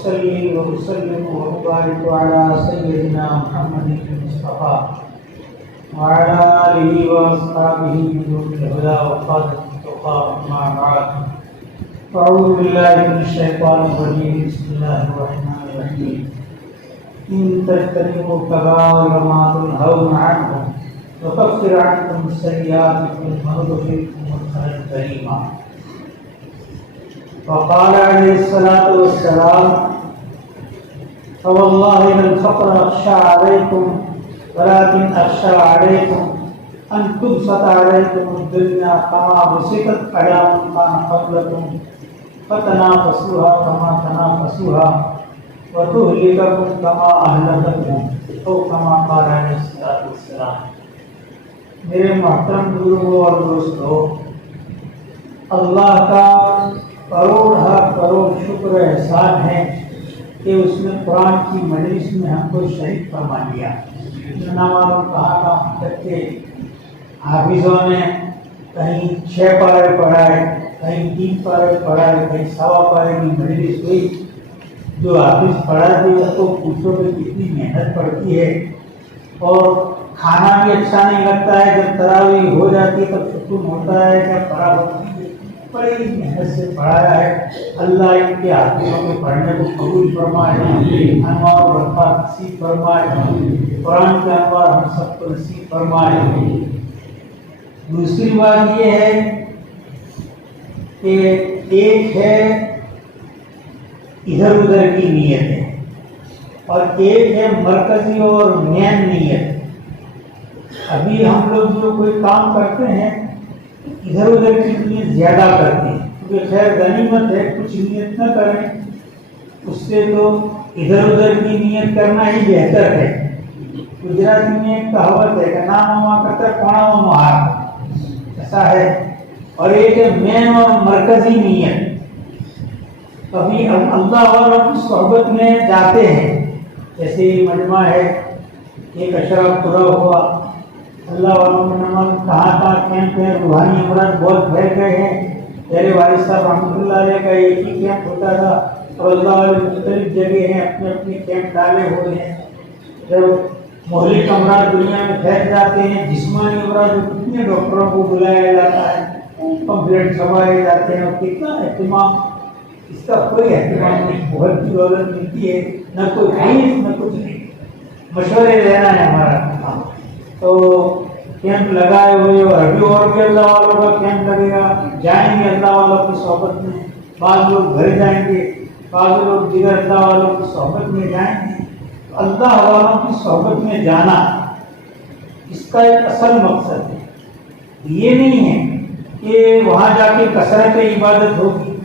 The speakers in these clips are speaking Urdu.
وأصلي وأسلم وأبارك على سيدنا محمد المصطفى وعلى آله وأصحابه نور الهدى وقادة التقى أما بعد أعوذ بالله من الشيطان الرجيم بسم الله الرحمن الرحيم إن تجتنبوا كبائر ما تنهون عنه وكفر عنكم سيئاتكم وندخلكم مدخلا كريما. وقال عليه الصلاة والسلام فوالله إن الفقر أخشى عليكم ولكن أخشى عليكم أن تبسط عليكم الدنيا كما بسطت على من كان قبلكم فتنافسوها كما تنافسوها وتهلككم كما أهلكتهم أو كما قال عليه الصلاة والسلام. میرے محترم بزرگوں اور دوستوں، اللہ کا کروڑ شکر احسان ہے کہ اس نے قرآن کی مجلس میں ہم کو شریک فرما لیا. نہ معلوم کہاں تک کہ حافظوں نے کہیں 6 پارے پڑھائے، کہیں 3 پارے پڑھائے، کہیں 1.25 پارے کی مجلس ہوئی. جو حافظ پڑھاتے اس کو پوچھو کہ کتنی محنت پڑتی ہے، اور کھانا بھی اچھا نہیں لگتا ہے. جب تراویح ہو جاتی ہے تب سکون ہوتا ہے. جب برابر بڑی محنت سے پڑھایا ہے. اللہ ان کے حافظوں کے پڑھنے کو قبول فرمائے، انوار و برکات نصیب فرمائے، قرآن کے انوار ہم سب کو نصیب فرمائے. دوسری بات یہ ہے کہ ایک ہے ادھر ادھر کی نیت ہے، اور ایک ہے مرکزی اور مین نیت. ابھی ہم لوگ جو کوئی کام کرتے ہیں ادھر ادھر کی نیت زیادہ کرتے ہیں، کیونکہ خیر غنیمت ہے، کچھ نیت نہ کریں اس سے تو ادھر ادھر کی نیت کرنا ہی بہتر ہے. گجراتی میں ایک کہاوت ہے کہ نام ہوا کرتا ہے پونا و مہار، ایسا ہے. اور ایک ہے مین اور مرکزی نیت. کبھی ہم اللہ والوں کی صحبت میں جاتے ہیں، جیسے یہ مجمع ہے، ایک اشراف پورا ہوا، اللہ والوں کے نام کہاں کیمپ ہے، روحانی امراض بہت پھیل گئے ہیں. میرے والد صاحب رحمۃ اللہ علیہ کا ایک ہی کیمپ ہوتا تھا، اور اللہ والے مختلف جگہ ہیں، اپنے اپنے کیمپ ڈالے ہوئے ہیں. جب مہلک امراض دنیا میں پھیل جاتے ہیں، جسمانی امراض میں کتنے ڈاکٹروں کو بلایا جاتا ہے، پمفلیٹ چھپائے جاتے ہیں، اور کتنا اہتمام. اس کا کوئی اہتمام نہیں، بہت کی دولت ملتی ہے، نہ کوئی فیس نہ کچھ نہیں. مشورے لینا ہے ہمارا کام. تو کیمپ لگائے ہوئے، اور ابھی اور بھی اللہ والوں کا کیمپ لگے گا. جائیں گے اللہ والوں کی صحبت میں، بعض لوگ گھر جائیں گے، بعض لوگ دیگر اللہ والوں کی صحبت میں جائیں گے. اللہ والوں کی صحبت میں جانا اس کا ایک اصل مقصد ہے. یہ نہیں ہے کہ وہاں جا کے کثرت عبادت ہوگی.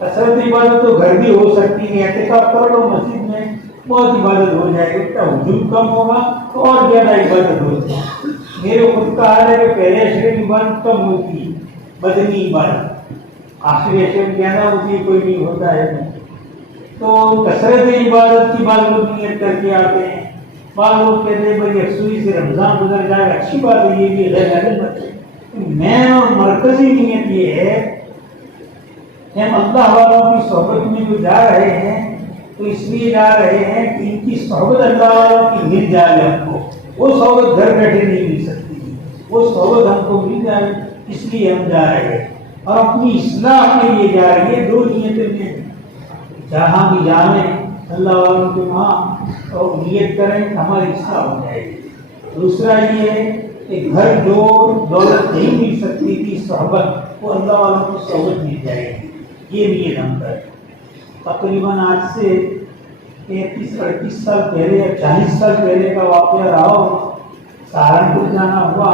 کثرت عبادت تو گھر بھی ہو سکتی ہے. اعتکاف کر لو مسجد میں، بہت عبادت ہو جائے گی. کیا ہجوم کم ہوگا تو اور زیادہ عبادت ہوتی ہے. میرے خود کا حال ہے کہ پہلے اشرے کی عبادت کم ہوتی ہے، بدنی عبادت. آخری اشرے میں کہنا ہوتی ہے کوئی نہیں ہوتا ہے. تو کثرت عبادت کی بعض لوگ نیت کر کے آتے ہیں. بعض لوگ کہتے ہیں بھائی یکسوئی سے رمضان گزر جائے، اچھی بات ہے، یہ بھی غیر غنیمت ہے. مین اور مرکزی نیت یہ ہے کہ ہم اللہ والوں کی صحبت میں جو جا رہے ہیں تو اس لیے جا رہے ہیں کہ ان کی صحبت اللہ والوں کی مل جائے. ہم کو وہ صحبت گھر بیٹھے نہیں مل سکتی، وہ صحبت ہم کو مل جائے، اس لیے ہم جا رہے ہیں. اور اپنی اصلاح کے لیے جا رہے ہیں. 2 نیتیں میں جہاں بھی جانے اللہ والوں کے وہاں اور نیت کریں کہ ہماری اصلاح ہو جائے گی. دوسرا یہ ہے کہ گھر جو دولت نہیں مل سکتی تھی صحبت، وہ اللہ والوں کی صحبت مل جائے گی. یہ نیت ہم کریں. تقریباً آج سے 33-38 سال پہلے یا 40 سال پہلے کا واقعہ رہا ہو. سہارنپور جانا ہوا.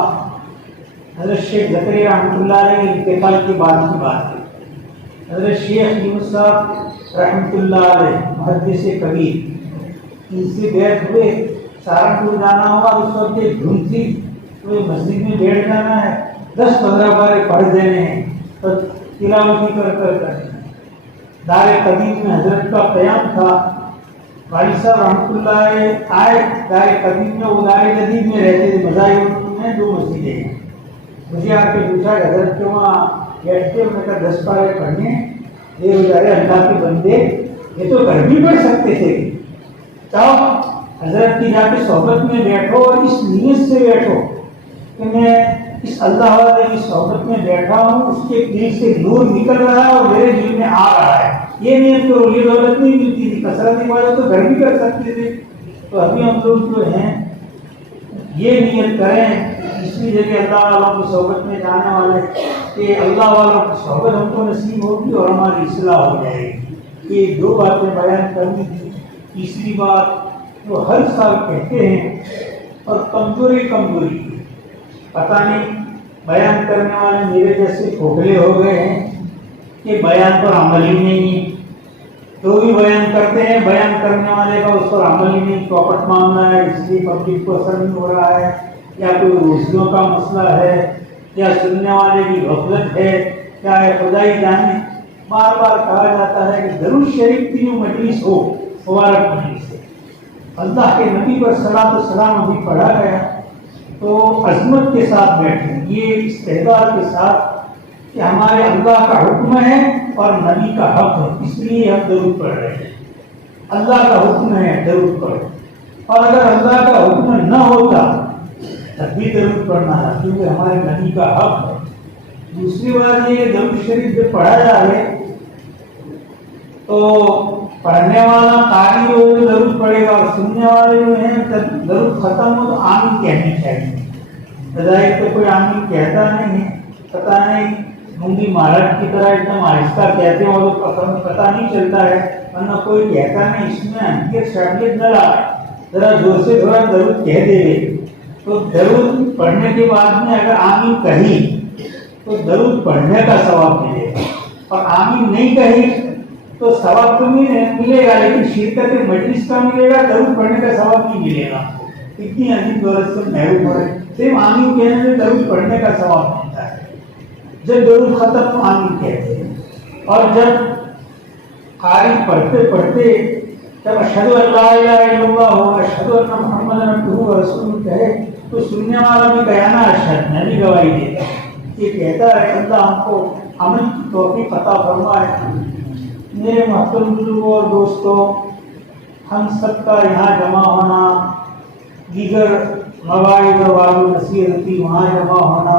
حضرت شیخ زکریا رحمۃ اللہ علیہ کے انتقال کے بعد کی بات ہے. حضرت شیخ یونس صاحب رحمۃ اللہ علیہ محدث کبیر، ان سے بیعت ہوئے. سہارنپور جانا ہوا. اس وقت ایک دھن تھی، تو مسجد میں بیٹھ جانا ہے، 10-15 بارے پڑھ دینے ہیں، تو تلاوتی کر دار قدیم میں حضرت کا قیام تھا. والد صاحب رحمۃ اللہ علیہ آئے دار قدیم میں. وہ دار جدید میں رہتے تھے، مذاہب میں 2 مسجدیں ہیں. مجھے آ کے پوچھا کہ حضرت کیوں وہاں بیٹھتے؟ میں کہا 10 پارے پڑھنے دیر ہو جا رہے. اللہ کے بندے یہ تو گھر بھی پڑھ سکتے تھے. چاہو حضرت کی جا کے صحبت میں بیٹھو اور اس نیت سے بیٹھو کہ میں اس اللہ والے کی صحبت میں بیٹھا ہوں, اس کے دل سے نور نکل رہا ہے اور میرے دل میں آ رہا ہے. یہ نیت کرو. یہ دولت نہیں ملتی تھی, کثرت عبادت تو گھر بھی کر سکتے تھے. تو ابھی ہم لوگ جو ہیں یہ نیت کریں اس لیے کہ اللہ والوں کی صحبت میں جانے والے کہ اللہ والوں کی صحبت ہم کو نصیب ہوگی اور ہماری اصلاح ہو جائے گی. یہ دو باتیں بیان کرنی تھی. تیسری بات جو ہر سال کہتے ہیں اور کمزوری پتہ نہیں بیان کرنے والے میرے جیسے کھوکھلے ہو گئے ہیں کہ بیان پر عمل ہی نہیں ہے. جو بھی بیان کرتے ہیں بیان کرنے والے کا اس پر عمل ہی نہیں. چوپٹ معاملہ ہے, اس لیے پبلک کو اثر نہیں ہو رہا ہے, یا کوئی روزیوں کا مسئلہ ہے, یا سننے والے کی غفلت ہے, کیا ہے خدائی جانے. بار بار کہا جاتا ہے کہ درود شریف کی جو مجلس ہو مبارک مجلس ہے. اللہ کے نبی پر صلاۃ و سلام ابھی پڑھا گیا تو عظمت کے ساتھ بیٹھیں, یہ استعداد کے ساتھ کہ ہمارے اللہ کا حکم ہے اور نبی کا حق ہے, اس لیے ہم درود پڑھ رہے ہیں. اللہ کا حکم ہے درود پڑھو, اور اگر اللہ کا حکم نہ ہوتا تب بھی درود پڑھنا ہے کیونکہ ہمارے نبی کا حق ہے. دوسری بات یہ درود شریف جب پڑھا جائے تو پڑھنے والا قاری جو درود پڑھے گا اور سننے والے جو ہیں جب درود ختم ہو تو آمین کہنی چاہیے. بظاہر تو کوئی آمین کہتا نہیں ہے, پتہ نہیں مونگی مہاراج کی طرح ایک دم آہستہ کہتے ہیں اور پتہ نہیں چلتا ہے, ورنہ کوئی کہتا نہیں. اس میں انکیت شاملیت نہ لائے, ذرا زور سے تھوڑا درود کہہ دے تو درود پڑھنے کے بعد میں اگر آمین کہی تو درود پڑھنے کا ثواب ملے گا, اور آمین نہیں کہی تو ثواب تو ملے گا لیکن شرکت مجلس کا ملے گا, درود پڑھنے کا ثواب نہیں ملے گا. اتنی عظیم دولت سے محروم ہو رہے. صرف آمین کہنے سے درود پڑھنے کا ثواب ملتا ہے. جب درود ختم تو آمین کہتے ہیں, اور جب قاری پڑھتے پڑھتے جب اشہد ان لا الہ الا اللہ و اشہد ان محمد عبدہ و رسولہ کہے تو سننے والا بھی بیانہ اشہد میں بھی گواہی دیتا ہے. یہ کہتا ہے اللہ ہم کو عمل کی توفیق عطا فرمائے. میرے محترم بزرگوں اور دوستوں, ہم سب کا یہاں جمع ہونا, دیگر مواعظ اور وعظ و نصیحتی وہاں جمع ہونا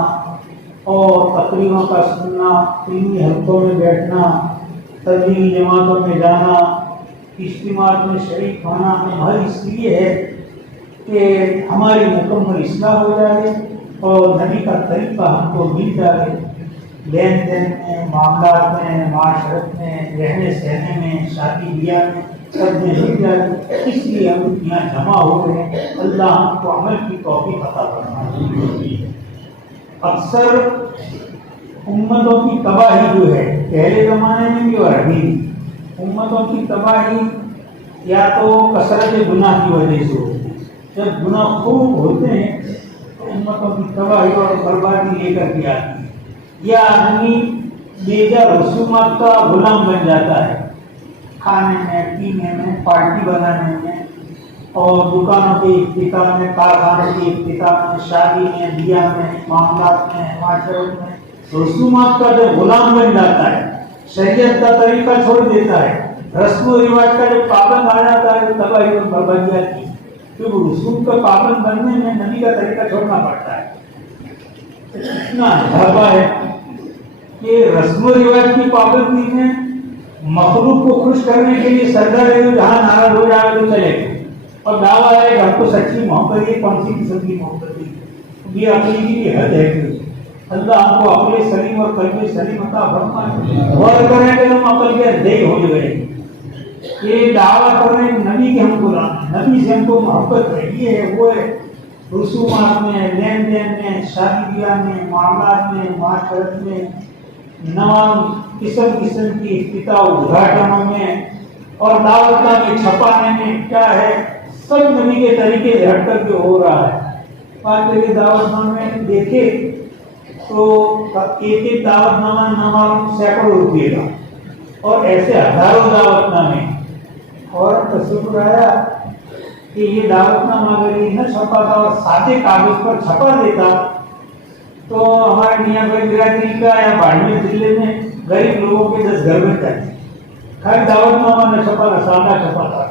اور تقریروں کا سننا, علمی حلقوں میں بیٹھنا, تبلیغی جماعتوں میں جانا, اجتماعات میں شریک ہونا ہماری اس لیے ہے کہ ہماری مکمل اصلاح ہو جائے اور نبی کا طریقہ ہم کو مل جائے. لین دین میں, معاملات میں, معاشرت میں, رہنے سہنے میں, شادی بیاہ میں, سب میں مل جائے. اس لیے ہم یہاں جمع ہو گئے. اللہ ہم کو عمل کی توفیق عطا فرمائے. اکثر امتوں کی تباہی جو ہے پہلے زمانے میں بھی اور ابھی بھی, امتوں کی تباہی یا تو کثرت گناہ کی وجہ سے ہوتی ہے. جب گناہ خوب ہوتے ہیں تو امتوں کی تباہی اور بربادی لے کر کے آتی ہے. یہ آدمی بیجا رسومات کا غلام بن جاتا ہے, کھانے میں, پینے میں, پارٹی بنانے میں, اور دکانوں کے افتتاح میں, کارخانوں کے افتتاح میں, شادی میں, بیاہ میں, معاملات میں, معاشرت میں رسومات کا جو غلام بن جاتا ہے, شریعت کا طریقہ چھوڑ دیتا ہے, رسم و رواج کا جو پابند آ جاتا ہے تو تباہی اور بربادی آتی ہے. کیونکہ رسوم کا پابند بننے میں نبی کا طریقہ چھوڑنا پڑتا ہے. اتنا دھبا ہے کہ رسم و رواج کی پابندی میں مخلوق کو خوش کرنے کے لیے سردار جہاں ناراض ہو جائے تو چلے گئے, اور دعویٰ ہے کہ ہم کو سچی محبت ہے. کون سی قسم کی محبت ہے؟ یہ عقیدے کی حد ہے کہ اللہ ہم کو عقل سلیم اور قلب سلیم عطا فرمائے. غور کریں کہ ہم عقل کے اندھے ہو گئے. یہ دعویٰ کر رہے ہیں نبی کے ہم غلام ہیں, نبی سے ہم کو محبت ہے, یہ ہے وہ ہے. رسومات میں, لین دین میں, شادی بیاہ میں, معاملات میں, معاشرت میں, نام قسم قسم کی افتتاح ادھاٹنوں میں اور دعوت میں چھپانے میں کیا ہے, سب نبی کے طریقے سے ہٹ کر کے ہو رہا ہے. آج میری دعوت نامے دیکھے تو ایک ایک دعوت نامہ نامہ سینکڑوں روپئے کا, اور ایسے ہزاروں دعوت نامے. اور تصور آیا کہ یہ دعوت نامہ اگر یہ نہ چھپاتا اور سادے کاغذ پر چھپا دیتا تو ہمارے میاں بھائی برادری کا یا باڑمیر ضلع میں غریب لوگوں کے 10 گھر میں تک خیر دعوت نامہ نہ چھپا نہ سادہ چھپا تھا.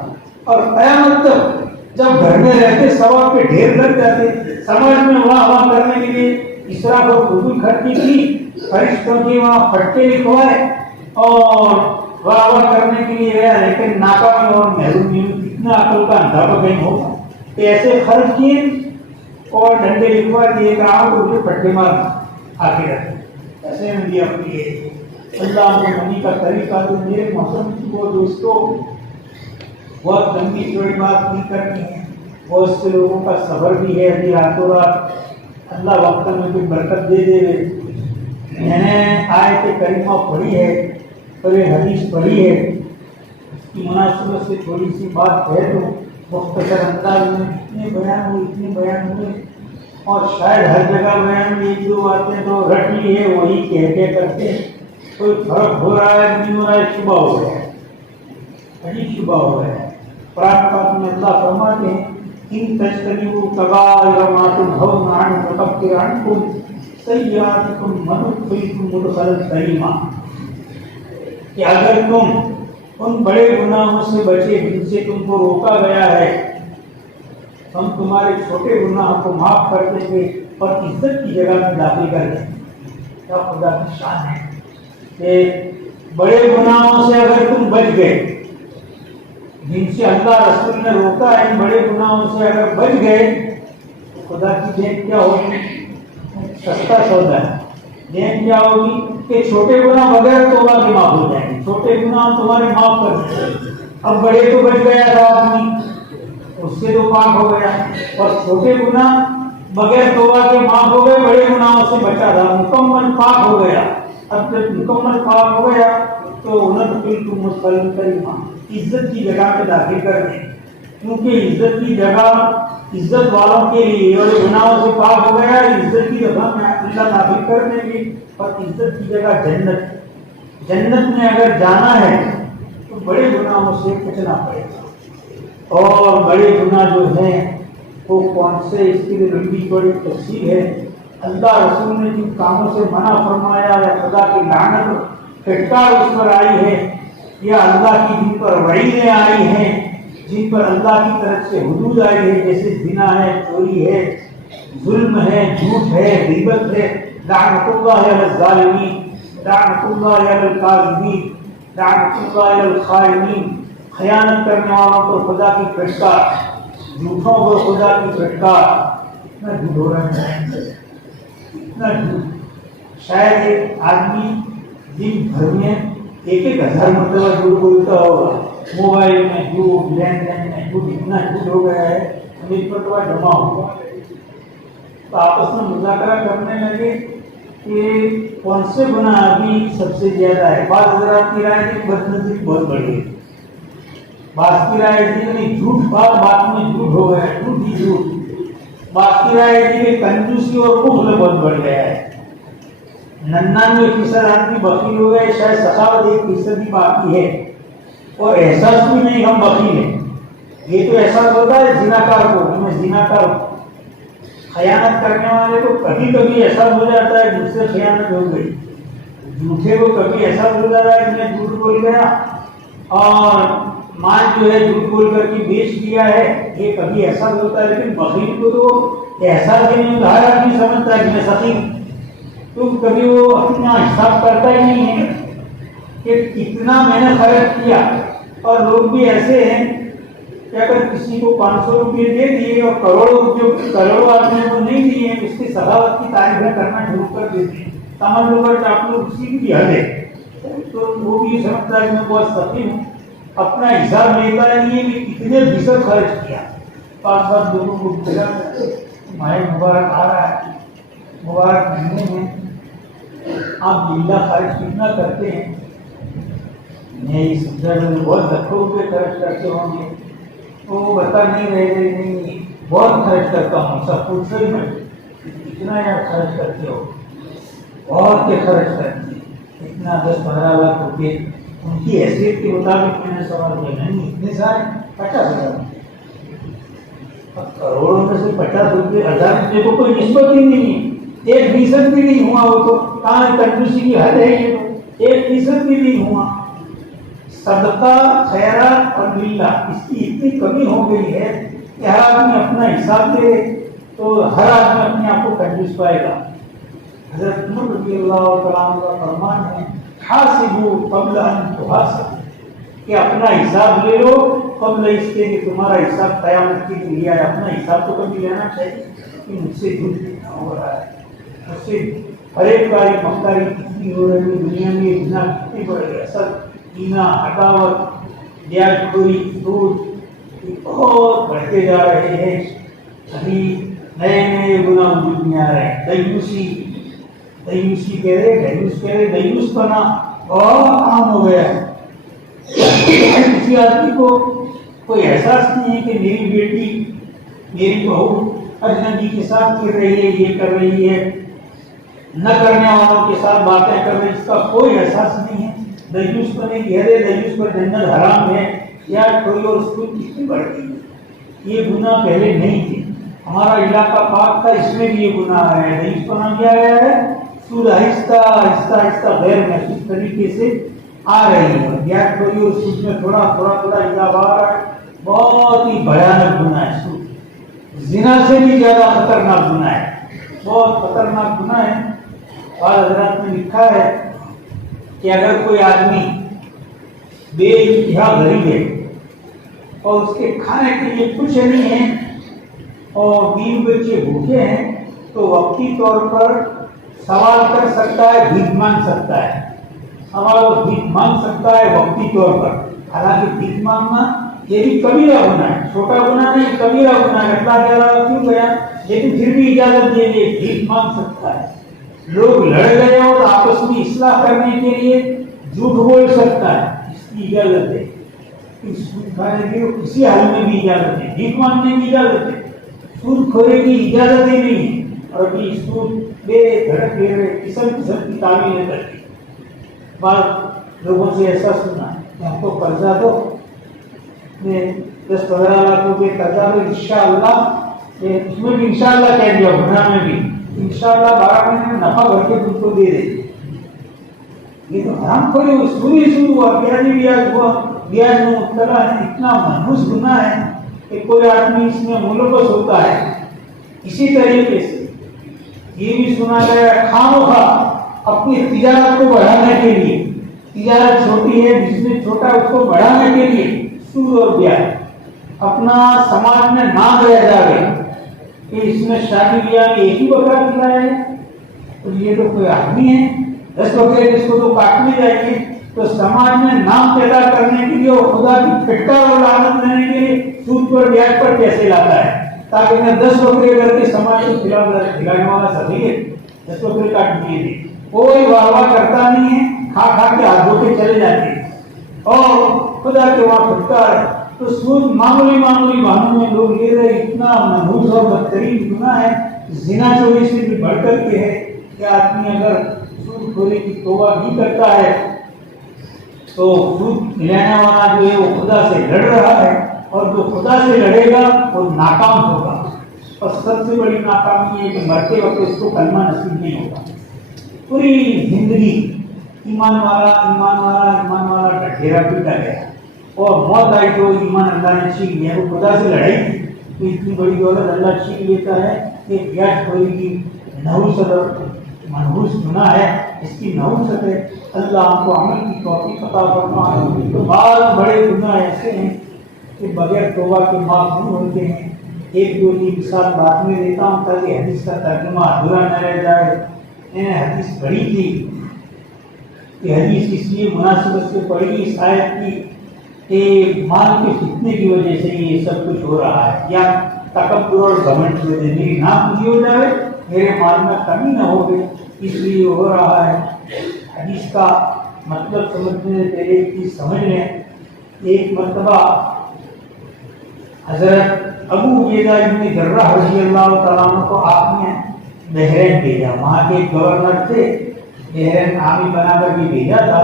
اور قیامت تک جب گھر میں رہتے ثواب کے ڈھیر لگ جاتے. سماج میں واہ واہ کرنے کے لیے اسراف اور فضول خرچی کی, فرشتوں کی وہاں پھٹے لکھوائے اور واہ واہ کرنے کے لیے گیا, لیکن ناکامی اور محرومی. اتنا عقل کا اندھا کہیں ہوگا کہ ایسے خرچ کیے اور ڈنڈے لکھوا دیے کہ آپ کو پھٹے مارنا آخرت ایسے میں بھی اپنی اللہ کو منی کا طریقہ. تو میرے محترم کو دوستوں بہت لمبی چوڑی بات نہیں کرنی ہے. بہت سے لوگوں کا صبر بھی ہے, ابھی راتوں رات اللہ وقت میں کوئی برکت دے دے. میں نے آیت کریمہ پڑھی ہے اور یہ حدیث پڑھی ہے, اس کی مناسبت سے تھوڑی سی بات ہے. تو مختصر انداز میں اتنے بیان ہوئے اور شاید ہر جگہ بیان میں ایک دو باتیں تو رٹ لی ہے, وہی کہہ کرتے کوئی فرق ہو رہا ہے نہیں ہو رہا ہے, شبہ ہو گیا ہے, عجیب شبہ ہو گیا ہے. قرآن پاک میں اللہ فرماتے ہیں ان تجتنبوا کبائر ما تنهون عنه نکفر عنکم سیئاتکم وندخلکم مدخلا کریما, کہ اگر تم ان بڑے گناہوں سے بچے جن سے تم کو روکا گیا ہے, ہم تمہارے چھوٹے گناہوں کو معاف کر دیں گے اور عزت کی جگہ میں داخل کر دیں گے. کیا خدا کی شان ہے کہ بڑے گناہوں سے اگر تم بچ گئے, جن سے اللہ رسول نے روکا ہے, ان بڑے گناہوں سے اگر بچ گئے تو خدا کی دین کیا ہوگی, سستا سودا ہے. دین کیا ہوگی کہ چھوٹے گناہ بغیر توبہ کے معاف ہو جائیں گے. چھوٹے گناہ تمہارے معاف کر دیں. اب بڑے تو بچ گیا تھا آدمی, اس سے تو پاک ہو گیا, اور چھوٹے گناہ بغیر توبہ کے معاف ہو گئے, بڑے گناہوں سے بچا تھا, مکمل پاک ہو گیا. اب جب مکمل پاک ہو گیا تو ندخلکم مدخلا کریما, عزت کی جگہ میں داخل کر دیں. کیونکہ عزت کی جگہ عزت والوں کے لیے, اور گناہوں سے پاک ہو گیا, عزت کی جگہ میں اللہ داخل کر دیں گے. اور عزت کی جگہ جنت, جنت میں اگر جانا ہے تو بڑے گناہوں سے بچنا پڑے گا. اور بڑے گناہ جو ہیں وہ کون سے, اس کے لیے لمبی بڑی تفصیل ہے. اللہ رسول نے جن کاموں سے منع فرمایا یا خدا کی لعنت پھٹکار اس پر آئی ہے, یا اللہ کی جن پر وعیدیں آئی ہیں, جن پر اللہ کی طرف سے حدود آئی ہے, جیسے زنا ہے, چوری ہے, ظلم ہے, جھوٹ ہے, غیبت ہے, لعنت اللہ علی الظالمین, لعنت اللہ علی الکاذبین, لعنت اللہ علی الخائنین. خیانت کرنے والوں پر خدا کی پھٹکار, جھوٹوں پر خدا کی پھٹکار. اتنا جھوٹ ہو رہا ہے, اتنا جھوٹ. شاید ایک آدمی دن بھر میں 1000 مرتبہ جھوٹ بولتا ہوگا. موبائل میں جھوٹ, لین دین میں جھوٹ, اتنا جھوٹ ہو گیا ہے, 19 مرتبہ جمع ہوا. تو آپس میں مذاکرہ کرنے لگے کہ کون سے گناہ ابھی سب سے زیادہ ہے. بعض حضرات کی رائے کی بدنظری بہت بڑی ہے, بعض کی رائے تھی کہ جھوٹ بات میں جھوٹ ہو گیا, جھوٹ ہی جھوٹ. بعض کی رائے تھی کہ کنجوسی اور بخل بہت بڑھ گیا ہے. 99% آدمی بخیل ہو گئے, شاید سخاوت 1% ہی باقی ہے. اور احساس بھی نہیں ہم بخیل ہیں. یہ تو احساس ہوتا ہے زناکار کو, میں زناکار ہوں. خیانت کرنے والے کو کبھی کبھی احساس ہو جاتا ہے مجھ سے خیانت ہو گئی. جھوٹے کو کبھی احساس ہو جاتا ہے کہ میں جھوٹ بول گیا اور مال جو ہے جھوٹ بول کر کے بیچ دیا ہے, یہ کبھی احساس ہوتا ہے. لیکن بخیل کو تو احساس ہی نہیں, ادھار آدمی سمجھتا ہے کہ میں سخی ہوں. تو کبھی وہ اپنا حساب کرتا ہی نہیں ہے کہ کتنا میں نے خرچ کیا. اور لوگ بھی ایسے ہیں کہ اگر کسی کو 500 روپئے دے دیے اور کروڑوں آدمی کو نہیں دیے, اس کی سخاوت کی تعریفیں کرنا شروع کر دیتے ہیں. سمجھ لو کہ آپ لوگ اسی کی حد ہے, تو وہ بھی سمجھتا ہے کہ میں بہت سخی ہوں. اپنا حساب لیتا ہے یہ کہ کتنے فیصد خرچ کیا. 5 لوگوں کو ملا, ماہ مبارک آ رہا ہے, مبارک مہینے میں آپ للہ خرچ کتنا کرتے ہیں. میں یہ سمجھا بہت لاکھوں روپے خرچ کرتے ہوں گے. تو وہ بتا نہیں رہے تھے, نہیں بہت خرچ کرتا ہوں. سب پوچھ رہے میں اتنا یار خرچ کرتے ہو, بہت کے خرچ کرتے ہیں, اتنا 10-12 لاکھ روپے. ان کی حیثیت کے مطابق میں نے سوال کیا, نہیں اتنے سارے 50,000. کروڑوں میں سے 50 روپئے 1000 روپئے کو کوئی نسبت ہی نہیں ہے. 1% بھی نہیں ہوا. وہ تو کہاں کنجوسی کی حد ہے, یہ تو 1% بھی نہیں ہوا. صدقہ خیرات اور للہ اس کی اتنی کمی ہو گئی ہے کہ ہر آدمی اپنا حساب دے تو ہر آدمی اپنے آپ کو کنجوس پائے گا۔ حضرت عمر رضی اللہ تعالیٰ عنہ کا فرمان ہے حاسبوا قبل ان تحاسبوا، کہ اپنا حساب لے لو قبل اس کے کہ تمہارا حساب قیامت کے لیے آئے۔ اپنا حساب تو کبھی لینا چاہیے کہ مجھ سے جھوٹ کتنا ہو رہا ہے، مجھ سے فریب کاری مختاری کتنی ہو رہی ہے، دنیا میں گناہ کتنے بڑھ گئے، حسد، کینہ، عداوت، بیاج خوری، سود بہت بڑھتے جا رہے ہیں۔ ابھی نئے نئے گناہ وجود میں آ رہے ہیں۔ دیوسی کہہ رہے دیوس بنا بہت عام ہو گیا ہے۔ کسی آدمی کو کوئی احساس نہیں ہے کہ میری بیٹی میری بہو اجنبی کے ساتھ کر رہی ہے، یہ کر رہی ہے، نہ کرنے والوں کے ساتھ باتیں کر رہی، اس کا کوئی احساس نہیں ہے۔ دیوس بنے گی، ارے دیوس پر جنت حرام ہے یا کوئی اور سود کتنی بڑھ گئی ہے۔ یہ گناہ پہلے نہیں تھے، ہمارا علاقہ پاک تھا، اس میں بھی یہ گناہ ہے۔ دیوس بنا کیا گیا ہے، سود آہستہ آہستہ آہستہ غیر محسوس طریقے سے آ رہی ہے۔ بیاج خوری اور سود میں تھوڑا اضافہ آ رہا ہے۔ بہت ہی بھیانک گناہ ہے سود، زنا سے بھی زیادہ خطرناک گناہ ہے، بہت خطرناک گناہ ہے۔ بعض حضرات نے لکھا ہے کہ اگر کوئی آدمی بے انتہا غریب ہے اور اس کے کھانے کے لیے کچھ نہیں ہے اور بیوی بچے بھوکے ہیں تو وقتی طور پر سوال کر سکتا ہے، بھیک مانگ سکتا ہے، بھیک مانگ سکتا ہے وقتی طور پر۔ حالانکہ بھیک مانگنا یہ بھی کبیرہ گناہ ہے، چھوٹا گناہ نہیں، کبیرہ گناہ ہے۔ اللہ کہہ رہا کیوں گیا، لیکن پھر بھی اجازت دے دے، بھیک مانگ سکتا ہے۔ لوگ لڑ گئے اور آپس میں اصلاح کرنے کے لیے جھوٹ بول سکتا ہے، اس کی اجازت ہے۔ سود کھانے کی کسی حال میں بھی اجازت ہے، بھیک مانگنے کی اجازت ہے، سود کھونے کی اجازت ہی نہیں ہے۔ اور ابھی سود بے دھڑک دے رہے، قسم کی تعمیریں کرتی۔ بعض لوگوں سے ایسا سنا کہ ہم کو قرضہ دو، میں 10-15 لاکھ روپے قرضہ دو انشاءاللہ، اس میں بھی انشاءاللہ کہہ دیا، گناہ میں بھی انشاءاللہ 12 مہینے میں نفع بھر کے تم کو دے دے۔ یہ تو حرام کھوری ہو، سود ہی سود ہوا، بیاج ہوا، بیاج میں مبتلا ہے۔ اتنا منحوس گناہ ہے کہ کوئی آدمی اس میں ملوث ہوتا ہے۔ اسی طریقے سے یہ بھی سنا گیا ہے خواہ اپنی تجارت کو بڑھانے کے لیے، تجارت چھوٹی ہے، بزنس چھوٹا ہے، اس کو بڑھانے کے لیے سود اور بیاج، اپنا سماج میں نام رہ جائے کہ اس میں شادی بیاہ میں ایک ہی بکرا کھلایا ہے، تو یہ تو کوئی آدمی ہے 10 بکرے جس کو تو کاٹنے جائیے، تو سماج میں نام پیدا کرنے کے لیے اور خدا کی پھٹکار اور لعنت دینے کے لیے سود پر بیاج پر پیسے لاتا ہے تاکہ میں 10 بکرے کر کے سماج کو کھلانے والا سبھی ہے 10 بکرے کاٹ دیے تھے، کوئی واہ کرتا نہیں ہے، کھا کے ہاتھ دھو کے چلے جاتے ہیں اور خدا کے وہاں پھٹکار ہے۔ تو سود معمولی بہانوں میں لوگ لے رہے، اتنا منحوس اور بدترین گناہ ہے، زنا چوری سے بھی بڑھ کر کے ہے کہ آدمی اگر سود خوری کی توبہ بھی کرتا ہے تو سود لینے والا جو ہے وہ خدا سے لڑ رہا ہے، اور جو خدا سے لڑے گا وہ ناکام ہوگا۔ اور سب سے بڑی ناکامی ہے کہ مرتے وقت اس کو کلمہ نصیب نہیں ہوگا۔ پوری زندگی ایمان والا ڈھیرا پیٹا گیا اور موت آئی تو ایمان اللہ نے چھین لیا، وہ خدا سے لڑائی تھی تو اتنی بڑی دولت اللہ چھین لیتا ہے کہ بیاج خوری کی نحوست اور منحوس گناہ ہے، اس کی نحوست ہے۔ اللہ ہم کو عمل کی توفیق عطا فرمائے۔ تو بعض بڑے گناہ ایسے ہیں کہ بغیر توبہ کے معاف نہیں ہوتے ہیں۔ ایک دو کی مثال بعد میں دیتا ہوں تاکہ حدیث کا ترجمہ ادھورا نہ رہ جائے۔ میں نے حدیث پڑھی تھی کہ حدیث اس لیے مناسبت سے پڑھی اس آیت کی کہ مال کے فتنے کی وجہ سے یہ سب کچھ ہو رہا ہے، یا تکبر اور گھمنڈ کی وجہ سے میری نام پوری ہو جائے، میرے مال میں کمی نہ ہو گئی، اس لیے ہو رہا ہے۔ حدیث کا مطلب سمجھنے سے پہلے ایک چیز سمجھ لیں۔ ایک مرتبہ حضرت ابو عبیدہ ابن جراح رضی اللہ تعالیٰ عنہ کو آپ نے بحرین بھیجا، وہاں کے گورنر تھے، بحرین عامی بنا کر بھی بھیجا تھا۔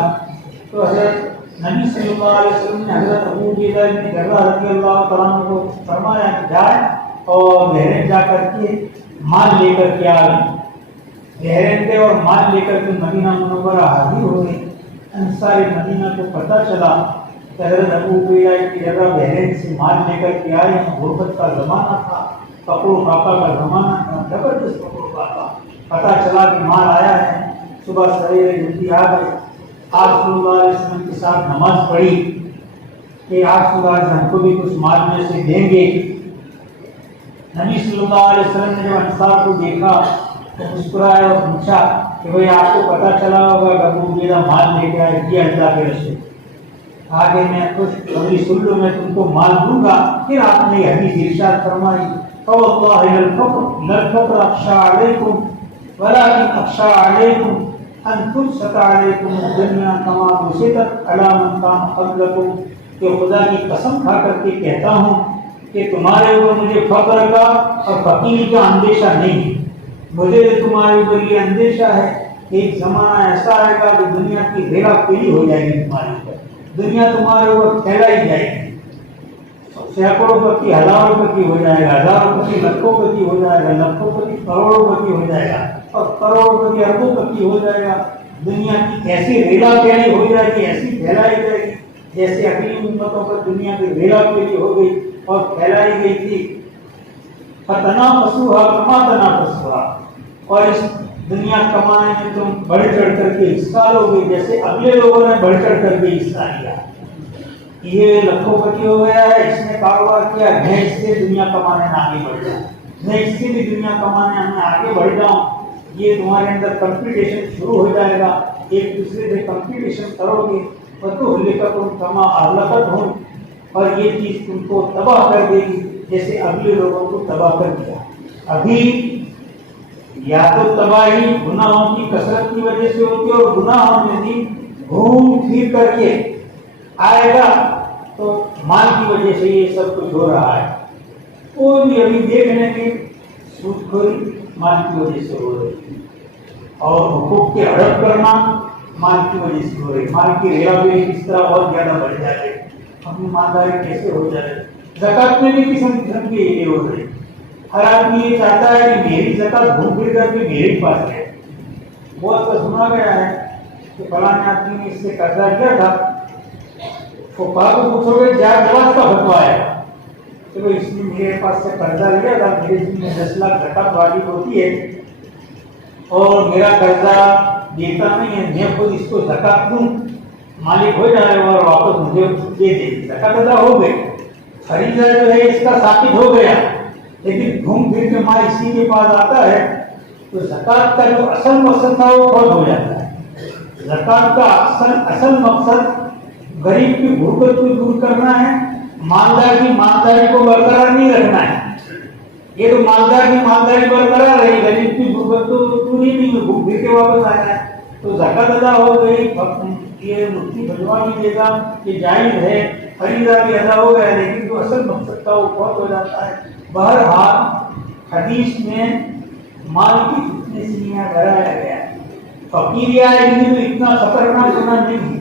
تو حضرت نبی صلی اللہ علیہ وسلم نے حضرت ابو عبیدہ ابن جراح رضی اللہ تعالیٰ عنہ کو فرمایا کہ جائے اور بحرین جا کر کے مال لے کر کے آ گئے۔ بحرین گئے اور مال لے کر کے مدینہ منورہ حاضر ہو گئے۔ انصار مدینہ کو پتہ چلا حضرت ابو عبیدہ کی جگہ بحرین سے مال لے کر کے آئے ہیں. غربت کا زمانہ تھا, پکڑو پاپا کا زمانہ تھا, زبردست پکڑو پاپا. پتہ چلا کہ مال آیا ہے, صبح سویرے جلدی آ گئے. آپ صلی اللہ علیہ وسلم کے ساتھ نماز پڑھی کہ آپ صلی اللہ علیہ وسلم کو بھی کچھ مال میں سے دیں گے. نبی صلی اللہ علیہ وسلم نے جب انصار کو دیکھا تو مسکرائے اور پوچھا کہ بھئی آپ کو پتہ چلا ہوگا کہ ابو عبیدہ مال لے کے آئے. جی اللہ کے رسول, آگے میں خوشخبری سن لو, میں تم کو مال دوں گا. پھر آپ نے یہ حدیث ارشاد فرمائی, فواللہ للفقر اخشى علیکم ولكن اخشى علیکم ان تبسط علیکم الدنیا کما بسطت علی من کان قبلکم. کہ خدا کی قسم کھا کر کے کہتا ہوں کہ تمہارے اوپر مجھے فقر کا اور فقیری کا اندیشہ نہیں. مجھے تمہارے اوپر یہ اندیشہ ہے کہ ایک زمانہ ایسا آئے گا کہ دنیا کی ریلا پیلی ہو جائے گی تمہارے اوپر, دنیا تمہارے اوپر پھیلائی جائے گی. سینکڑوں پتی ہزاروں پتی ہو جائے گا, ہزاروں پتی لکھوں پتی ہو جائے گا, لکھوں پتی کروڑوں پتی ہو جائے گا, اور کروڑوں پتی اربوں پتی ہو جائے گا. دنیا کی ایسی ریلا پیلی ہو جائے گی, ایسی پھیلائی جائے گی جیسے اگلی امتوں پر دنیا کی ریلا پیلی ہو گئی اور پھیلائی گئی تھی. فتنافسوها کما تنافسوها, اور اس دنیا کمانے میں تم بڑھ چڑھ کر کے حصہ لو گے جیسے اگلے لوگوں نے بڑھ چڑھ کر کے حصہ لیا. یہ لکھوں پتی ہو گیا ہے, اس نے کاروبار کیا, میں اس سے دنیا کمانے میں آگے بڑھ جاؤں, میں اس سے بھی دنیا کمانے میں آگے بڑھ جاؤں. یہ تمہارے اندر کمپٹیشن شروع ہو جائے گا, ایک دوسرے سے کمپٹیشن کرو گے. فتہلککم کما اہلکتہم, اور یہ چیز تم کو تباہ کر دے گی جیسے اگلے لوگوں کو تباہ کر دیا. ابھی یا تو تباہی گناہوں کی کثرت کی وجہ سے ہوتی ہے, اور گناہوں میں بھی گھوم پھر کر کے آئے گا تو مال کی وجہ سے یہ سب کچھ ہو رہا ہے. کوئی بھی ابھی دیکھ لیں گے سود خوری مال کی وجہ سے ہو رہی ہے, اور حقوق کے ہڑپ کرنا مال کی وجہ سے ہو رہی ہے. مال کی ریلا پیلی اس طرح بہت زیادہ بڑھ جائے, اپنی مالداری کیسے ہو جائے. زکات میں بھی قسم قسم کی یہ ہو رہی. ہر آدمی یہ چاہتا ہے کہ میری زکات گھوم پھر کر کے میرے پاس ہے. بہت تو سنا گیا ہے کہ فلاں آدمی نے اس سے قرضہ لیا تھا, فقہا کو پوچھو گے جائز کا فتویٰ ہے, چلو اس نے میرے پاس سے قرضہ لیا تھا, میرے ذمہ میں 10 لاکھ زکات واجب ہوتی ہے اور میرا قرضہ دیتا نہیں ہے, میں خود اس کو زکات دوں, مالک ہو جائے اور واپس مجھے دے دے, زکات ادا ہو گئی. فریضہ جو ہے اس کا ثابت ہو گیا, لیکن گھوم پھر کے مال اسی کے پاس آتا ہے تو زکات کا جو اصل مقصد تھا وہ بہت ہو جاتا ہے. زکات کا اصل مقصد غریب کی غربت کو دور کرنا ہے, مالدار کی مالداری کو برقرار نہیں رکھنا ہے. یہ تو مالدار کی مالداری برقرار رہی, غریب کی غربت تو دور ہی نہیں, گھوم پھر کے واپس آنا ہے. تو زکات ادا ہو گئی, یہ مفتی بھجوا بھی دے گا کہ جائز ہے, فریضہ بھی ادا ہو گیا, لیکن جو اصل مقصد تھا وہ بہت ہو جاتا ہے. بہرحال حدیث میں مال کی فتنے سے یہاں ڈرایا گیا ہے. فقیر یا علمی تو اتنا خطرناک ہونا نہیں ہے.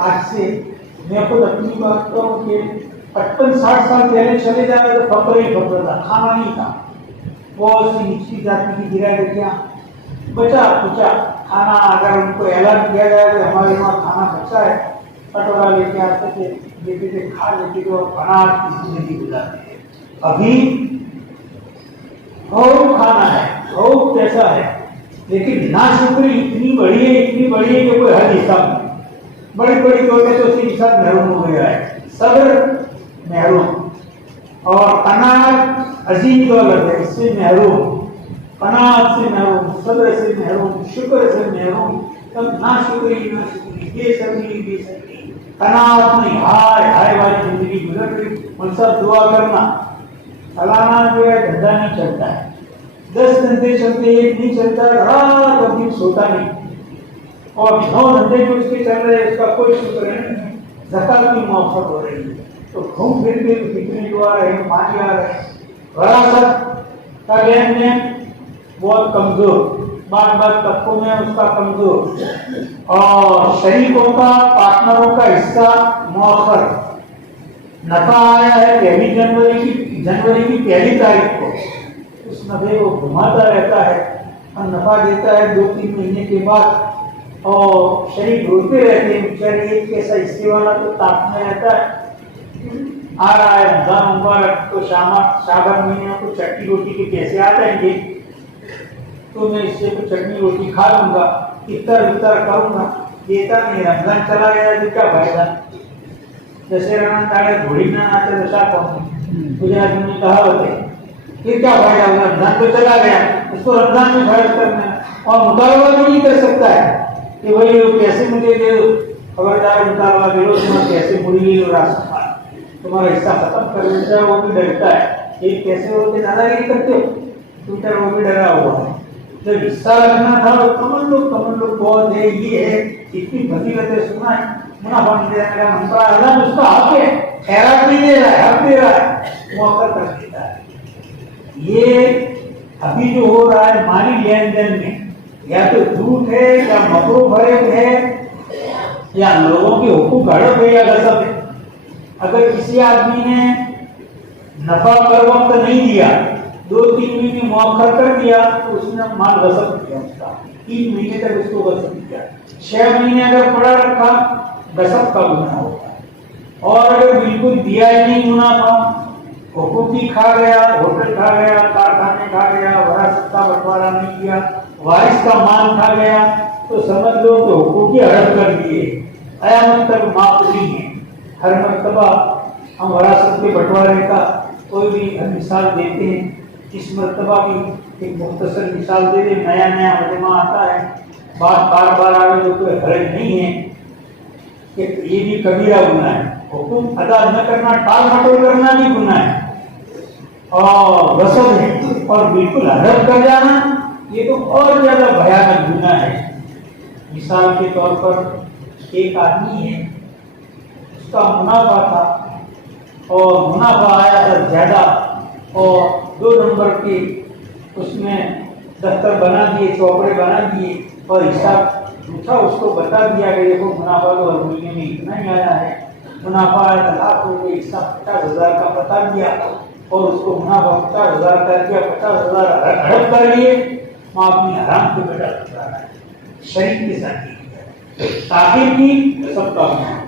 آج سے میں خود اپنی بات کروں کہ 55-60 سال پہلے چلے جائے تو فقر ہی فقر تھا, کھانا نہیں تھا. بہت سی نچلی جاتی کی گرا گٹیاں بچا کچا کھانا, اگر ان کو اعلان کیا جائے کہ ہمارے وہاں کھانا کچا ہے, کٹورا لے کے آتے تھے, لیتے تھے, کھا لیتے تھے اور بنا کی زندگی گزارتے تھے. ابھی بہت کھانا ہے, بہت پیسہ ہے, لیکن ناشکری اتنی بڑی ہے کہ کوئی حد حساب نہیں. بڑی بڑی دولت تو اسی کے ساتھ محروم ہو گیا ہے. صبر محروم, اور قناعت عظیم دولت ہے, اس سے محروم, قناعت سے محروم, صبر سے محروم, شکر سے محروم. تب ناشکری, بے صبری, قناعت نہیں, ہائے ہائے والی زندگی گزر گئی. ان سب دعا کرنا, فلانا جو ہے دھندا نہیں چلتا ہے, 10 دھندے چلتے ایک نہیں چلتا, رات اور دن سوتا نہیں, اور 9 دھندے جو اس کے چل رہے اس کا کوئی شکر نہیں. زکات کی موفق ہو رہی ہے تو گھوم پھر کے فکری جو آ رہے ہیں, مالی آ رہے ہیں. وراثت کا لین دین بہت کمزور, بعض طبقوں میں اس کا کمزور, اور شریکوں کا, پارٹنروں کا حصہ مؤخر. نفع آیا ہے 1 جنوری کی 1 تاریخ کو, اس نفے کو گھماتا رہتا ہے اور نفع دیتا ہے 2-3 مہینے کے بعد, اور شریک روتے رہتے ہیں بیچارے، ایک کیسا حصے والا تو تاپ میں رہتا ہے، آ رہا ہے رمضان مبارک تو شعبان مہینے کو چٹنی روٹی کے پیسے آ جائیں گے تو میں اس سے تو چٹنی روٹی کھا لوں گا، افطار وفطار کروں گا، دیتا نہیں، رمضان چلا گیا تو کیا فائدہ؟ جیسے رمضان تاڑے گھوڑی نہ ناچے تو کیا کہوں، گجرات میں کہاوت ہے، پھر کیا فائدہ ہوگا؟ رمضان تو چلا گیا، اس کو رمضان میں خرچ کرنا اور مطالبہ بھی نہیں کر سکتا ہے کہ بھائی وہ پیسے مجھے دے دو، خبردار مطالبہ دے دو، تمہارے پیسے مڑی لے لو، راستہ تمہارا حصہ ختم کر دیتا ہے، وہ بھی ڈرتا ہے، ایک پیسے ہوتے دادا گیری کرتے ہو ٹویٹر، وہ بھی ڈرا ہوا ہے، جب حصہ رکھنا تھا کمن لوگ بہت ہے، یہ ہے، اتنی فضیلتیں سنا ہے، منافع نہیں دینے کا منترا اعظم اس کا حق ہے، خیرات نہیں دے رہا ہے، حق دے رہا ہے، موقع کر دیتا ہے۔ یہ ابھی جو ہو رہا ہے مالی لین دین میں، یا تو جھوٹ ہے یا مکرو فریب ہے یا لوگوں کے حقوق ہڑپ ہے یا غصب ہے۔ اگر کسی آدمی نے نفع پر وقت نہیں دیا، 2-3 مہینے مؤخر کر دیا تو اس نے مال غصب کیا، اس کا 3 مہینے تک اس کو غصب کیا، 6 مہینے اگر پڑا رکھا غصب کا گناہ ہوگا، اور اگر بالکل دیا ہی نہیں منافع، حقوقی کھا گیا، ہوٹل کھا گیا، کارخانے کھا گیا، وراثت کا بٹوارا نہیں کیا، وارث کا مال کھا گیا، تو سمجھ لو کہ حقوقی ہڑپ کر دیے، قیامت تک معاف نہیں ہے۔ ہر مرتبہ ہم وراثت کے بٹوارے کا کوئی بھی مثال دیتے ہیں، اس مرتبہ بھی ایک مختصر مثال دے دیں، نیا مجمع آتا ہے، بات بار بار آگے تو کوئی حرج نہیں ہے کہ یہ بھی کبیرہ گناہ ہے، حکم ادا نہ کرنا، ٹال مٹول کرنا بھی گناہ ہے اور غصب ہے، اور بالکل ہڑپ کر جانا یہ تو اور زیادہ بھیانک گناہ ہے۔ مثال کے طور پر ایک آدمی ہے، اس کا منافع تھا اور منافع آیا تھا زیادہ، اور 2 نمبر کے اس میں دفتر بنا دیے، چوپڑے بنا دیے، اور حساب پوچھا، اس کو بتا دیا کہ دیکھو منافع تو ہر مہینے میں اتنا ہی آیا ہے، منافع آیا لاکھ ہو گئے، حساب 50,000 کا بتا دیا، اور اس کو منافع 50,000 کا کیا، 50,000 ہڑپ کر لیے، وہاں اپنی حرام کے بیٹا بتا رہا ہے، شریک کے ساتھ تاخیر کی تو سب کا گناہ،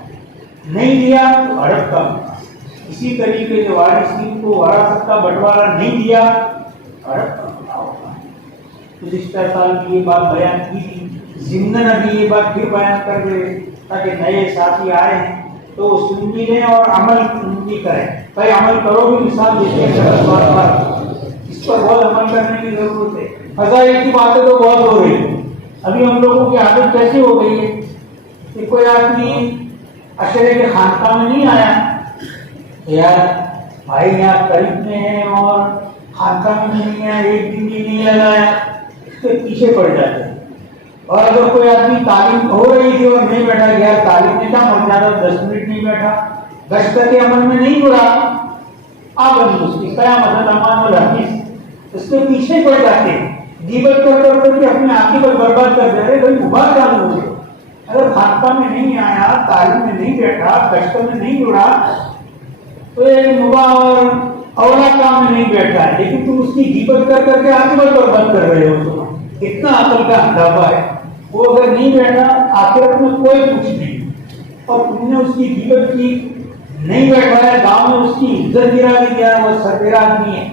نہیں دیا تو ہڑپ کا گناہ۔ اسی طریقے سے وارثین کو وراثت کا بٹوارا نہیں دیا، ہڑپ کا گناہ ہوگا۔ گزشتہ سال کی یہ بات بیان کی تھی، ضمناً ابھی یہ بات پھر بیان کر دے تاکہ نئے ساتھی آئے ہیں تو وہ سن بھی لیں اور عمل بھی کریں۔ بھائی عمل کرو بھی، مثال دیتے ہیں غلط بات پر، اس پر بہت عمل کرنے کی ضرورت ہے۔ فضائل کی باتیں تو بہت ہو رہی ہیں، ابھی ہم لوگوں کی عادت کیسی ہو گئی ہے کہ کوئی آدمی عشرے کے خانقاہ میں نہیں آیا، یار بھائی یہاں قریب میں ہے اور خانقاہ میں نہیں آیا، ایک دن بھی نہیں لگایا، اس کے پیچھے پڑ جاتے ہیں۔ اور اگر کوئی آدمی تعلیم ہو رہی تھی اور نہیں بیٹھا گیا، تعلیم میں کیا مر جاتا، 10 منٹ نہیں بیٹھا، گشت کے عمل میں نہیں جڑا، آپ اس کی قیامت امان والحدیث اس کے پیچھے پڑ جاتے ہیں، غیبت کر کے اپنے عاقبت برباد کر دے رہے۔ بھائی مباح کام ہو گئے، اگر خانقاہ میں نہیں آیا، تعلیم میں نہیں بیٹھا، گشت میں نہیں جڑا تو ایک مباح اور اولا کام میں نہیں بیٹھا ہے، لیکن تم اس کی غیبت کر کے عاقبت برباد کر رہے ہو۔ تم اتنا عقل کا اندازہ ہے، وہ اگر نہیں بیٹھا آخرت میں کوئی کچھ نہیں، اور تم نے اس کی غیبت کی، نہیں بیٹھا ہے، گاؤں میں اس کی عزت گرا دی گیا، وہ سربراہ آدمی ہے،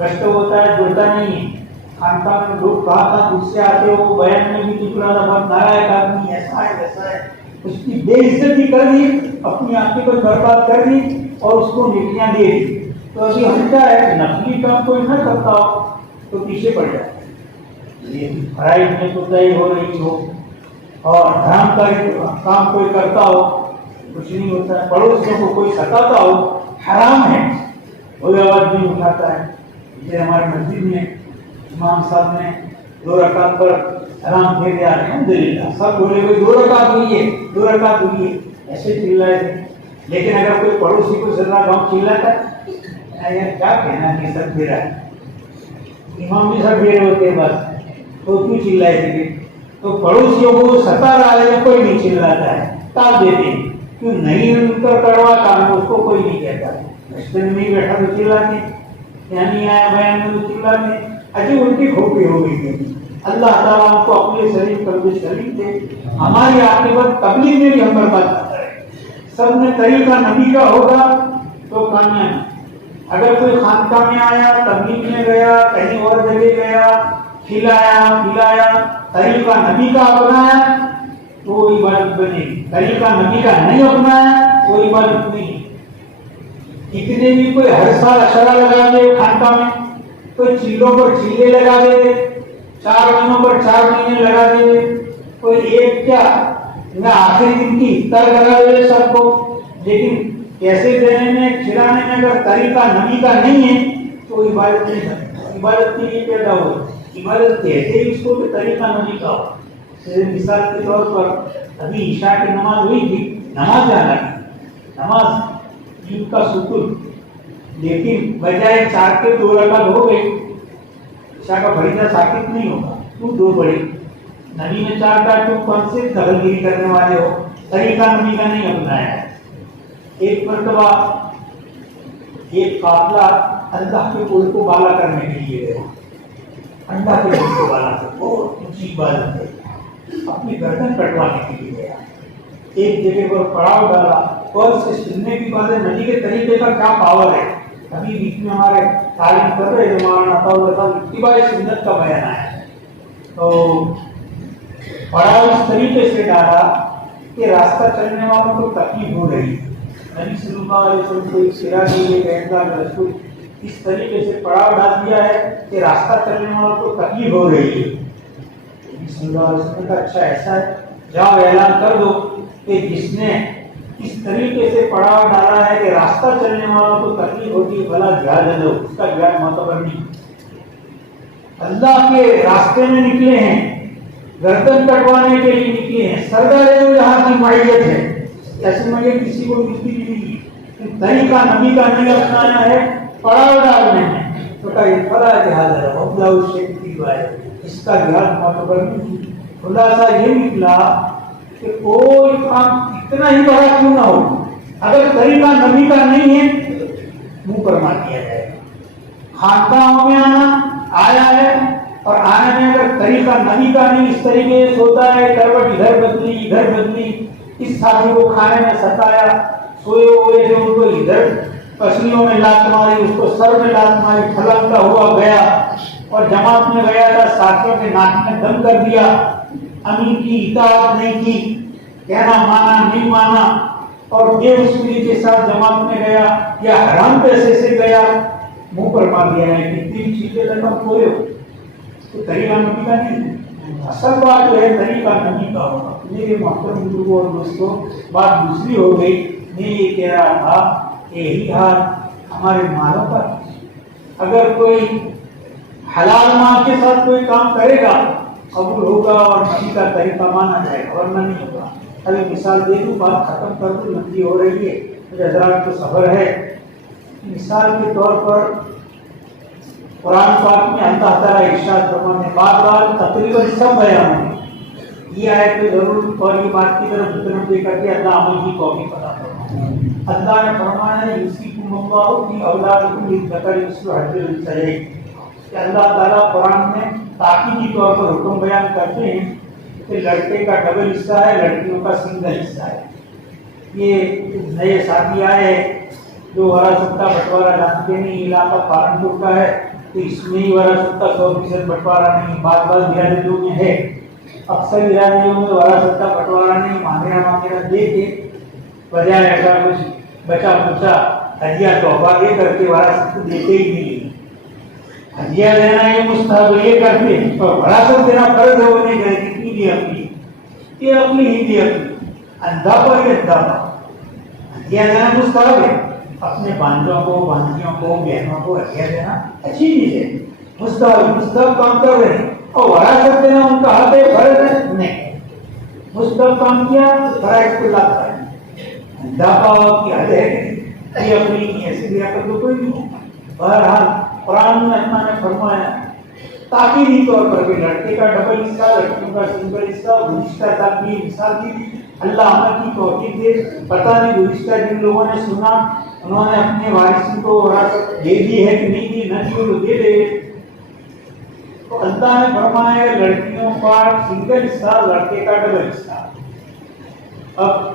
گشت ہوتا ہے جڑتا نہیں ہے، خانقاہ میں لوگ کہا تھا دور سے آتے ہو، وہ بیان میں بھی ٹکرا تھا، بہت نالائق آدمی، ایسا ہے ویسا ہے، اس کی بے عزتی کر دی، اپنی عاقبت برباد کر دی اور اس کو نیکیاں دے دی۔ تو ابھی ہم کیا ہے، نقلی کام کوئی نہ کرتا ہو تو پیچھے پڑ جاتا ہے، فرائض میں کوتاہی ہو رہی ہو اور حرام کا کام کوئی کرتا ہو کچھ نہیں ہوتا ہے، پڑوسیوں کو کوئی ستاتا ہو حرام ہے، کوئی آواز نہیں اٹھاتا ہے۔ جیسے ہمارے مسجد میں امام صاحب نے 2 رکعت پر حرام پھیر دیا، الحمدللہ سب بولے ہوئے 2 رکعت ہوئی ہے، 2 رکعت ہوئی ہے، ایسے چلائے تھے۔ لیکن اگر کوئی پڑوسی کو ذرا گاؤں چلاتا ہے، یار کیا کہنا کہ سب پھیرا ہے، امام بھی سب پھیرے ہوتے ہیں، بس تو کیوں چلائے تھے؟ تو پڑوسیوں کو ستا رہا ہے، کوئی نہیں چلاتا ہے، ٹال دیتے ہیں، کیوں نہیں ان کا کڑوا کام اس کو کوئی نہیں کہتا، رشتے میں نہیں بیٹھا تو چلاتے، یعنی آیا بیان میں تو چلاتے، اجی ان کی کھوپڑی ہو گئی تھی، اللہ تعالیٰ ہم کو اپنے سلیم قلب سلیم دے، ہماری عاقبت تبلیغ میں بھی ہم برباد نہ کرے۔ سب نے طریقہ نبی کا ہوگا تو کامیاب۔ اگر کوئی خانقاہ میں آیا، تبلیغ میں گیا، کہیں اور جگہ گیا، کھلایا پلایا، طریقہ نبی کا اپنایا تو وہ عبادت بنے گی، طریقہ نبی کا نہیں اپنایا وہ عبادت نہیں۔ اتنے بھی کوئی ہر سال اشرا لگا دے خانقاہ میں، کوئی چیلوں پر چیلے لگا دے، 4 مہینوں پر 4 مہینے لگا دے، کوئی ایک کیا نہ آخری دن کی افطار لگا دے سب کو، لیکن پیسے دینے میں کھلانے میں اگر طریقہ نبی کا نہیں ہے تو عبادت نہیں کرے۔ عبادت کے لیے پیدا ہو، عبادت کہتے ہی اس کو کہ طریقہ نبی کا ہو۔ مثال کے طور پر ابھی عشاء کی نماز ہوئی تھی، نماز جانا کی نماز عید کا شکر، لیکن بجائے 4 کے 2 رکعت ہو گئی، عشاء کا فریضہ ثابت نہیں ہوگا، تو 2 پڑھی۔ نبی نے 4 کا کیوں؟ کون سے دخل گیری کرنے والے ہو، طریقہ نبی کا نہیں اپنایا ہے۔ ایک مرتبہ ایک قافلہ اللہ کے پل کو بالا کرنے کے لیے گیا، اللہ کے پل کو بالا کر بہت اونچی عبادت ہے، اپنی گردن کٹوانے کے لیے گیا، ایک جگہ پر پڑاؤ ڈالا اور اسے سننے کی بات ہے نبی کے طریقے کا کیا پاور ہے۔ ابھی بیچ میں ہمارے تعلیم کر رہے ہیں مولانا عطا اللہ صاحب، اتباع سنت کا بیان آیا ہے، تو پڑاؤ اس طریقے سے ڈالا کہ راستہ چلنے والوں کو تکلیف ہو رہی ہے۔ نبی صلی اللہ علیہ وسلم کو ایک سرا کے لیے کہتا ہے رسول اس طریقے سے پڑاؤ ڈال دیا ہے کہ راستہ چلنے والوں کو تکلیف ہو رہی ہے۔ نبی صلی اللہ علیہ وسلم کا اچھا ایسا ہے، جاؤ اعلان کر دو کہ جس نے اس طریقے سے پڑاؤ ڈالا ہے کہ راستہ چلنے والوں کو تکلیف ہوتی ہے بھلا جہاد دو، اس کا جہاد معتبر نہیں۔ اللہ کے راستے میں نکلے ہیں، گردن کٹوانے کے لیے نکلے ہیں، سردار جہاں کی معیت ہے، ایسی معیت کسی کو ملتی بھی نہیں۔ طریقہ نبی کا نہیں اپنانا ہے، پڑاؤ ڈالنے ہیں تو کہیں بڑا جہاد ہے، اس کا جہاد معتبر نہیں۔ خلاصہ یہ نکلا کہ کوئی کام اتنا ہی بڑا کیوں نہ ہو، اگر طریقہ نبی کا نہیں ہے منہ پر مار دیا جائے گا۔ خانقاہوں میں آیا ہے اور آنے میں اگر طریقہ نبی کا نہیں، اس طریقے سے ہوتا ہے کروٹ ادھر بدلی، اس ساتھی کو کھانے میں ستایا، سوئے ہوئے تھے ان کو ادھر پسلیوں میں لات ماری، اس کو سر میں لات ماری، پھلکتا ہوا گیا اور جماعت میں گیا تھا، ساتھیوں کے ناک میں دم کر دیا، امین کی اطاعت نہیں کی، کہنا مانا نہیں مانا، اور بے وسولی کے ساتھ جماعت میں گیا یا حرام پیسے سے گیا، منہ پر مار دیا ہے۔ کتنی چیزیں رقم کھوئے ہو تو طریقہ نبی کا نہیں ہے۔ اصل بات جو ہے طریقہ نبی کا ہوگا۔ میرے محترم بزرگوں اور دوستوں، بات دوسری ہو گئی، میں یہ کہہ رہا تھا کہ یہی حال ہمارے مالوں کا، اگر کوئی حلال مال کے ساتھ کوئی کام کرے گا قبول ہوگا اور نبی کا طریقہ مانا جائے گا، ورنہ نہیں ہوگا۔ ابھی مثال دے دوں، بات ختم کر دوں، لمبی ہو رہی ہے، مجھے حضرات کو صبر ہے۔ مثال کے طور پر قرآن پاک میں اللہ تعالیٰ ارشاد فرماتے ہیں، بار بار تقریباً سب بیان ہیں، یہ آیت تو ضرور قولی بات کی طرف متوجہ کر کے اللہ عمل کی توفیق عطا فرمائے۔ اللہ نے فرمایا ہے یوصیکم اللہ فی اولادکم للذکر مثل حظ الانثیین، کہ اللہ تعالیٰ قرآن میں تاکیدی طور پر حکم بیان کرتے ہیں کہ لڑکے کا ڈبل حصہ ہے، لڑکیوں کا سنگل حصہ ہے۔ یہ نئے ساتھی آئے جو وراثت کا بٹوارا جانتے نہیں، علاقہ پالنپور کا ہے تو اس میں ہی وراثت کا 100% بٹوارا نہیں، بعض برادریوں میں ہے، اکثر برادریوں میں وراثت کا بٹوارا نہیں، مانگنا دے کے بجائے ایسا کچھ بچا پچا ہدیہ تحفہ دے کر کے وراثت دیتے ہی نہیں۔ ہدیہ دینا یہ مستحب یہ کرتے ہیں اور وراثت دینا فرض ہے، وہ نہیں کرے کتنی دی اپنی، یہ اپنی ہی دی اپنی، اندھا پر یہ اندھا پر۔ ہدیہ دینا مستحب ہے، اپنے بانجوں کو، بانجیوں کو، بہنوں کو ہدیہ دینا اچھی چیز ہے، مستحب کام کر رہے ہیں، اور وراثت دینا ان کا حق ہے، فرض ہے نہیں۔ مستحب کام کیا فرائض کو لاتا ہے، اندھا کی حد ہے یہ اپنی ایسی لیاقت تو کوئی نہیں۔ بہرحال قرآن میں اللہ نے فرمایا تاکیدی طور پر کہ لڑکے کا ڈبل حصہ، لڑکیوں کا سنگل حصہ، گزشتہ تک بھی مثال دی، اللہ عمل کی توفیق دے۔ پتہ نہیں گزشتہ جن لوگوں نے سنا انہوں نے اپنے وارثین کو وراثت دے دی ہے کہ نہیں دی، نہ دی تو دے دے۔ تو اللہ نے فرمایا ہے لڑکیوں کا سنگل حصہ، لڑکے کا ڈبل حصہ۔ اب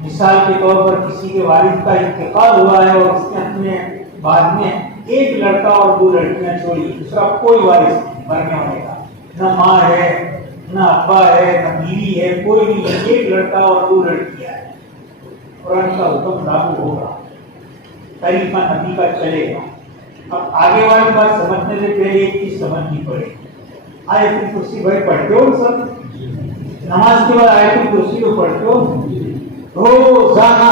مثال کے طور پر کسی کے والد کا انتقال ہوا ہے اور اس نے اپنے بعد میں ایک لڑکا اور 2 لڑکیاں چھوڑی، دوسرا کوئی وارث نہیں مرنے ہونے کا، نہ ماں ہے نہ ابا ہے نہ بیوی ہے، کوئی نہیں، ایک لڑکا اور 2 لڑکیاں ہیں، قرآن کا حکم لاگو ہوگا، طریقہ نبی کا چلے گا۔ اب آگے والی بات سمجھنے سے پہلے ایک چیز سمجھنی پڑے گی۔ آیت الکرسی بھائی پڑھتے ہو سب؟ نماز کے بعد آیت الکرسی کو پڑھتے ہو روزانہ؟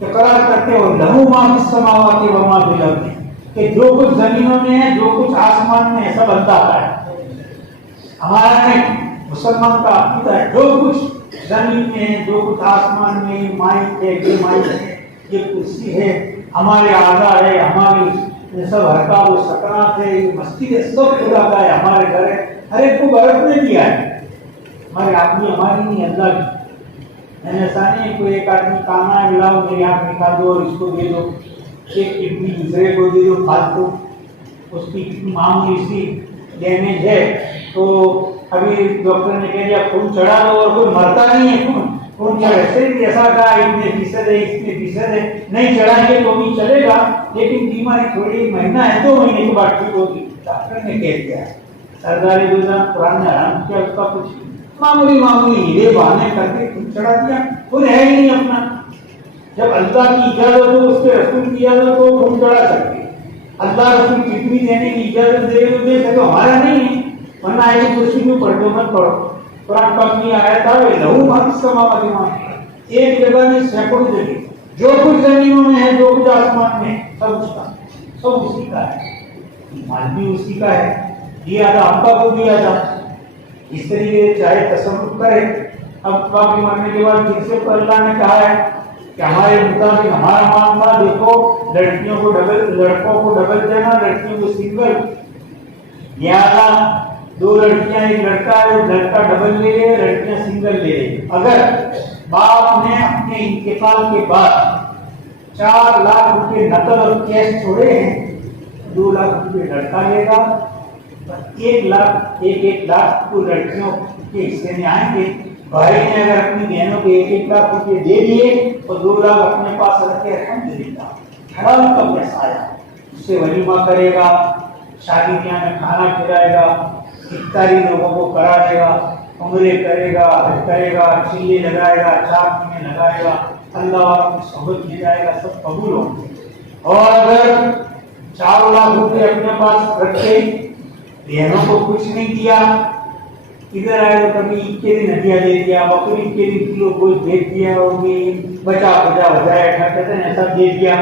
اقرار کرتے ہو لہو ما فی السماوات و ما فی الارض، کہ جو کچھ زمینوں میں ہے جو کچھ آسمان میں ہے سب اللہ کا ہے، ہمارا نہیں، مسلمان کا عقیدہ ہے۔ جو کچھ زمین میں ہے، جو کچھ آسمان میں، مائک ہے، بے مائک ہے، یہ کرسی ہے، ہمارے اعضاء ہے، ہماری سب حرکات و سکنات ہے، یہ مسجد ہے، سب خدا کا ہے، ہمارے گھر ہے، ہر ایک کو برت نے دیا ہے، ہمارے آدمی ہماری نہیں اللہ کی۔ میں نے ایسا نہیں کوئی ایک آدمی کانا ہے ملاؤ میری آنکھ نکال دو اور اس کو دے دو، ایک کڈنی دوسرے کو دے دو فالتو، اس کی کتنی معمولی سی ڈیمیج ہے تو ابھی ڈاکٹر نے کہہ دیا خون چڑھا دو اور کوئی مرتا نہیں ہے، خون چڑھے صرف ایسا کہا اتنے فیصد ہے اتنے فیصد ہے، نہیں چڑھائیں گے تو بھی چلے گا لیکن بیماری تھوڑی مہینہ ہے 2 مہینے کے بعد ٹھیک ہوگی، ڈاکٹر نے کہہ دیا۔ سرداری دوزان قرآن نے حرام کیا، اس کا کچھ معمولی ہیرے بہانے کر کے خون چڑھا دیا، خود ہے ہی نہیں اپنا۔ جب اللہ کی اجازت ہو، اس کے رسول کی اجازت ہو خون چڑھا سکتے، اللہ رسول کتنی دینے کی اجازت دے تو دے سکے، ہمارا نہیں ہے، ورنہ آئے کرسی میں پڑھ دو مت پڑھو۔ قرآن پاک میں آیا تھا لہو ما فی السماوات و ما فی الارض، ایک جگہ نہیں سینکڑوں جگہ، جو کچھ زمینوں میں ہے جو کچھ آسمان میں سب اس کا، سب اسی کا ہے، مال بھی اسی کا ہے، دیا تھا ابا کو دیا تھا، اس طریقے چاہے تصرف کرے۔ اب باقی مرنے کے بعد جن سے اللہ نے کہا ہے کہ ہمارے مطابق ہمارا معاملہ دیکھو، لڑکیوں کو ڈبل، لڑکوں کو ڈبل دینا، لڑکیوں کو سنگل، لہٰذا 2 لڑکیاں ایک لڑکا ہے، لڑکا ڈبل لے لے، لڑکیاں سنگل لے لے۔ اگر باپ نے اپنے انتقال کے بعد 4 لاکھ روپے نقد اور کیش چھوڑے ہیں، 2 لاکھ روپے لڑکا لے گا، 1 لاکھ کو لڑکیوں کے حصے میں آئیں گے۔ بھائی نے اگر اپنی بہنوں کے 1 لاکھ روپے دے دیے اور 2 لاکھ اپنے پاس رکھے، الحمدللہ حرام کا پیسہ آیا، اس سے ولیمہ کرے گا، شادی بیاہ میں کھانا کھلائے گا، افطاری لوگوں کو کرا دے گا، عمرے کرے گا، حج کرے گا، چلے لگائے گا، 4 مہینے لگائے گا، اللہ والوں کی صحبت میں جائے گا، سب قبول ہوں گے۔ اور اگر 4 لاکھ روپے اپنے پاس رکھے، بہنوں کو کچھ نہیں دیا، ادھر آئے تو کبھی عید کے دن ہدیہ دے دیا، بقرعید کے دن کلو گوشت دے دیا، اور بچا بجایا کہتے ہیں ایسا دے دیا،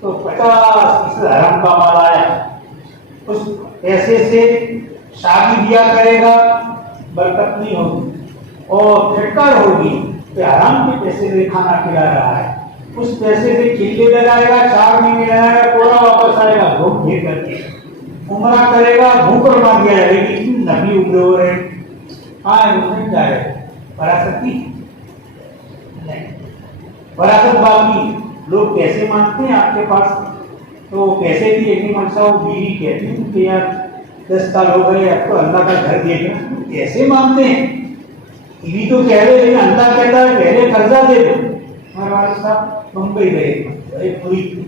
تو 50% حرام کا مال آیا۔ اس پیسے سے شادی بیاہ کرے گا، برکت نہیں ہوگی اور پھٹکار ہوگی کہ حرام کے پیسے سے کھانا کھلا رہا ہے۔ اس پیسے سے چلے لگائے گا، 4 مہینے لگائے گا، پورا واپس آئے گا گھوم پھر کر کے، عمرہ کرے گا، بھوکر مار دیا جائے گا، اتنی نبی عمرے ہو رہے کہاں نہیں جا رہے، وراثت کی نہیں، وراثت باقی لوگ پیسے مانگتے ہیں آپ کے پاس، تو پیسے بھی ایک منصا وہ بیوی کہتی ہوں کہ یار 10 سال ہو گئے آپ کو اللہ کا گھر دے دیں، پیسے مانگتے ہیں، بیوی تو کہہ رہے لیکن اللہ کہتا ہے پہلے قرضہ دے دو۔ ہمارے والد صاحب ممبئی گئے، بڑے پوری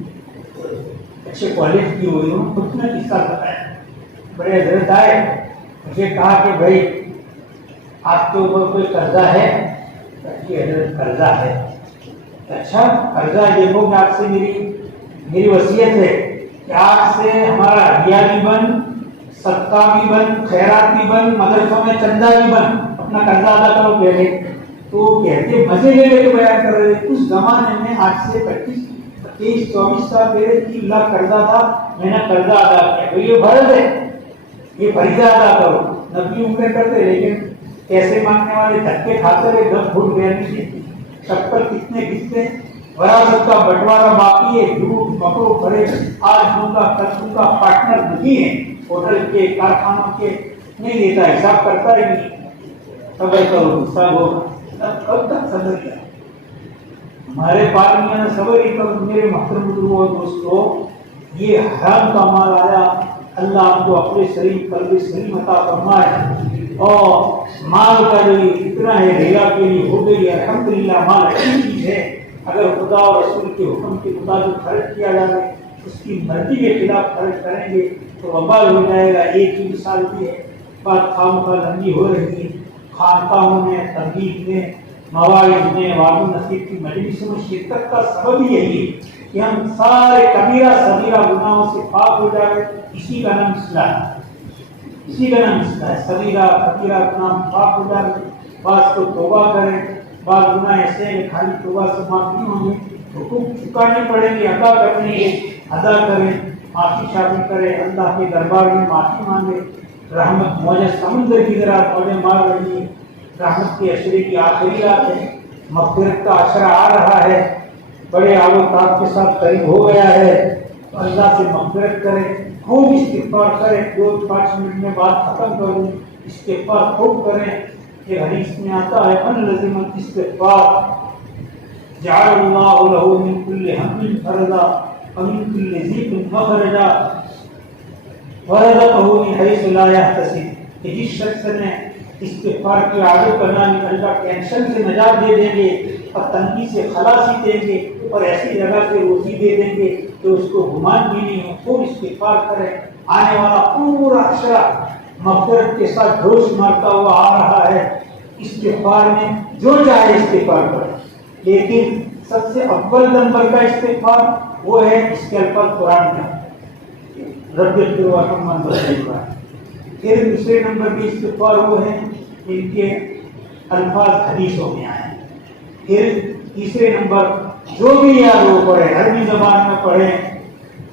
اچھے کالج کی ہوئی، انہوں نے خود نے قصہ بتایا، بڑے حضرت آئے مجھے کہا کہ بھائی آپ کے اوپر کوئی قرضہ ہے؟ کہ حضرت قرضہ ہے۔ اچھا قرضہ دیکھو کہ آپ سے میری وصیت ہے کہ آپ سے ہمارا ہدیہ بھی بن، صدقہ بھی بن، خیرات بھی بن، مدرسوں میں چندہ بھی بن، اپنا قرضہ ادا کرو پہلے۔ تو کہتے مزے لے لے کے بیان کر رہے تھے، اس زمانے میں آج سے 23-24 سال پہلے 3 لاکھ قرضہ تھا، میں نے قرضہ ادا کیا، تو یہ فرض ہے، یہ فریضہ ادا کرو۔ نبی عمرے کرتے لیکن پیسے مانگنے والے دھکے کھاتے رہے، دم گھٹ گیا نیچے، چپل کتنے کتنے، وراثت کا بٹوارا باقی ہے، جھوٹ پکڑو پڑے، آج دوں کا کل دوں کا، پارٹنر نہیں ہے، ہوٹل کے کارخانوں کے نہیں دیتا، حساب کرتا ہی نہیں، صبر کرو سب ہوگا، کب تک صبر کیا؟ ہمارے پارلیمنٹ نے صبر ہی کرو۔ میرے محترم بزرگوں اور دوستوں، یہ حرام کا مال آیا اللہ ہم کو اپنے سلیم قلب سلیم عطا فرمائے، اور مال کا جو اتنا ہے ریلا کے لیے ہو گئی، الحمدللہ مال اچھی چیز ہے، اگر خدا اور رسول کے حکم کے مطابق خرچ کیا جائے، اس کی مرضی کے خلاف خرچ کریں گے تو وبال ہو جائے گا۔ ایک ہی مثال بھی ہے، بات خامخواہ لمبی ہو رہی ہے، خانقاہوں میں، تبلیغ میں، مواعظ میں، وعظ و نصیحت کی مجلسوں میں شرکت کا سبب ہی یہی ہے کہ ہم سارے کبیرہ صغیرہ گناہوں سے پاک ہو جائے۔ اسی کا نام اصلاح ہے، اسی کا نام اصلاح ہے، صغیرہ کبیرہ گناہ پاک ہو جائے۔ بعض کو توبہ کریں، بعض گناہ ایسے ہیں خالی توبہ سے معاف نہیں ہوں گے، حقوق چکانے پڑیں گے، ادا کرنے کے ادا کریں، معافی شافی کریں، اللہ کے دربار میں معافی مانگے۔ رحمت موجہ سمندر کی طرح موجیں مار رہی ہے، رحمت کے عشرے کی آخری رات ہے، مغفرت کا عشرہ آ رہا ہے، بڑے آب و تاب کے ساتھ قریب ہو گیا ہے، تو اللہ سے مغفرت کریں، خوب استغفار کریں۔ 2-5 منٹ میں بات ختم کروں، استغفار خوب کریں۔ یہ حدیث میں آتا ہے من لزم الاستغفار جعل اللہ له من كل هم فرجا ومن كل ضيق مخرجا ورزقه من حيث لا يحتسب۔ کہ جس شخص نے استغفار کی عادت بنا لی، اللہ ٹینشن سے نجات دے دیں گے اور تنگی سے خلاصی دیں گے اور ایسی جگہ سے روزی دے دیں گے کہ اس کو گمان بھی نہیں ہو۔ خوب استغفار کریں، آنے والا پورا عشرہ مغفرت کے ساتھ جوش مارتا ہوا آ رہا ہے۔ استغفار میں جو چاہے استغفار کریں، لیکن سب سے اول نمبر کا استغفار وہ ہے اس کے الفاظ قرآن کا، رب اغفر وارحم پھر دوسرے نمبر کے استغفار وہ ہیں ان کے الفاظ حدیثوں میں آئے ہیں، پھر تیسرے نمبر جو بھی یاد وہ پڑھیں، عربی زبان میں پڑھیں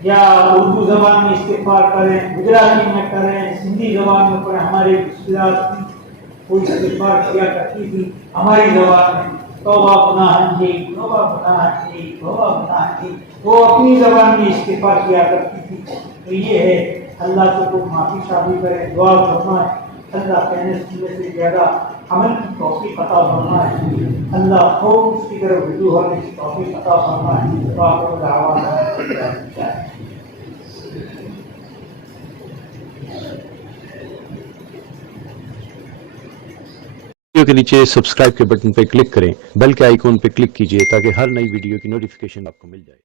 یا اردو زبان میں استغفار کریں، گجراتی میں کریں، سندھی زبان میں پڑھیں۔ ہمارے گجرات کی کوئی استغفار کیا کرتی تھی ہماری زبان میں، توبہ گناہ جی، توبہ گناہ جی، توبہ گناہ جی، وہ اپنی زبان میں استغفار کیا کرتی تھی۔ تو یہ ہے، اللہ سے تو معافی شافی کرے، دعا فرمائے، اللہ کہنے سننے سے زیادہ عمل کی توفیق عطا فرمائے، اللہ خوب اس کی طرف رجوع ہونے کی توفیق عطا فرمائے۔ وآخر دعوانا ویڈیو کے نیچے سبسکرائب کے بٹن پہ کلک کریں، بیل کے آئیکن پہ کلک کیجئے تاکہ ہر نئی ویڈیو کی نوٹیفیکیشن آپ کو مل جائے۔